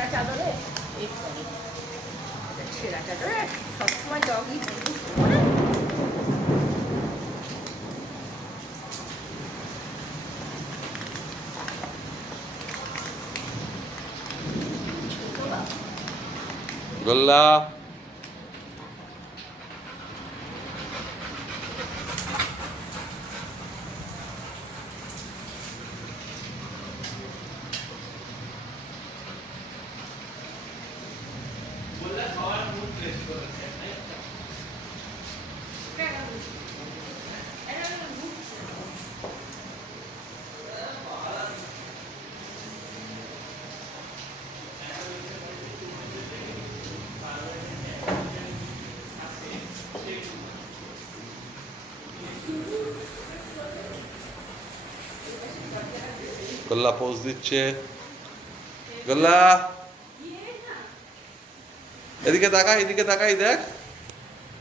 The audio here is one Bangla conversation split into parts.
ছেঁড়া চাদরে এই করে ছেঁড়া চাদরে সবসময় জগই করে গোল্লা গোল্লা পোজ দিচ্ছে। গোল্লা এদিকে তাকাই দেখ।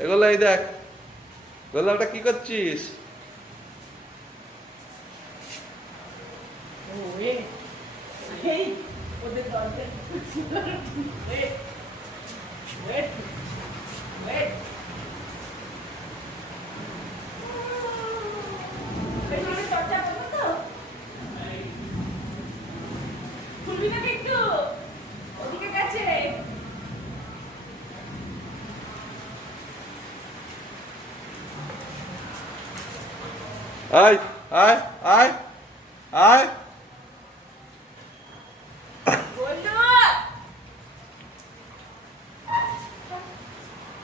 এ গোল্লা এই দেখ। গোল্লা ওটা কি করছিস? আয় আয় আয় আয়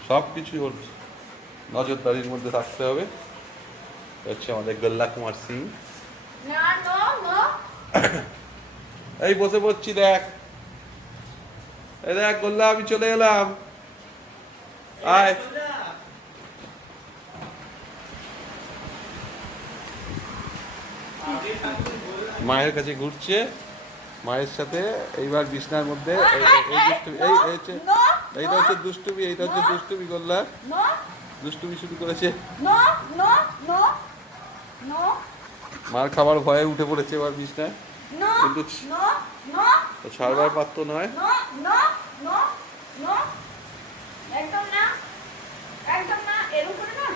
সব কিছু ওর নজরদারির মধ্যে থাকতে হবে। হচ্ছে আমাদের গোল্লা কুমার সিং। এই বসে পড়ছি দেখ। এই দেখ গোল্লা আমি চলে এলাম। আয় মায়ের কাছে ঘুরছে, মায়ের সাথে এইবার বিছনার মধ্যে এইটা হচ্ছে দুষ্টুমি গোল্লা দুষ্টুমি শুরু করেছে। মার খাবার ভয়ে উঠে পড়েছে এবার বিছনায়, কিন্তু ছাড়বার পাত্র নয়। একদম না, একদম না, এর উপরে না,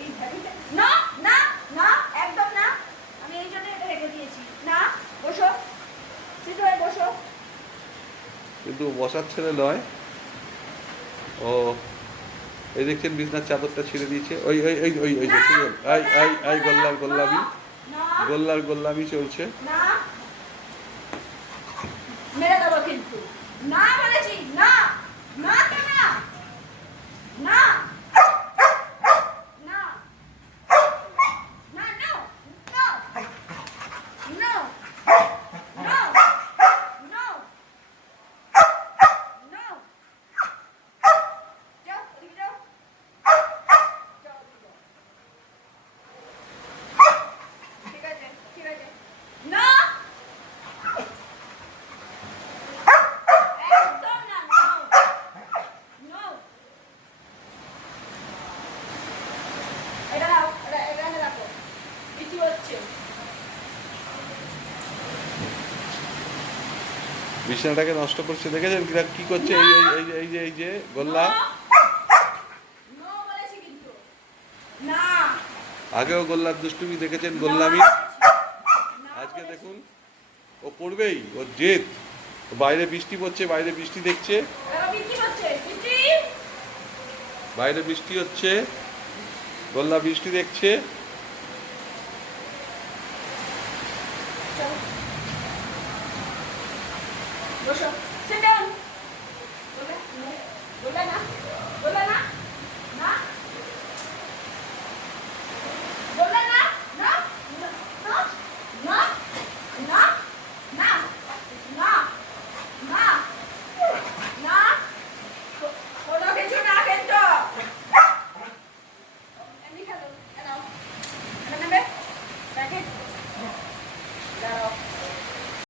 এই ভ্যালিটা না না না, একদম না। আমি এই জন্য এটা রেখে দিয়েছি। না, বসো, সিট হয়ে বসো। কিন্তু বসার ছেলে নয় ও। এই দেখছেন বিছনার চাদরটা ছিঁড়ে দিয়েছে। ওই ওই ওই ওই ওই আই আই আই গোল্লার গোল্লামি চলছে। না, মেরে দেবো কিন্তু। না বলেছি, না না কেন না না না না no no no no no no, যাও ওদিকে যাও, যাও ওদিকে যাও। ঠিক আছে, ঠিক আছে, না একদম না, নো নো। এটা নাও, এটা রাখো, কিছু হচ্ছে। বিছানাটাকে নষ্ট করছে, দেখেছেন কি করছে? এই যে গোল্লা নো বলেছি কিন্তু। না, আগেও গোল্লার দুষ্টুমি দেখেছেন, গোল্লামি। আজকে দেখুন ও করবেই, ওর জেদ। বাইরে বৃষ্টি পড়ছে, বাইরে বৃষ্টি দেখছে, বৃষ্টি হচ্ছে, বৃষ্টি। বাইরে বৃষ্টি হচ্ছে, গোল্লা বৃষ্টি দেখছে। বসো, sit down.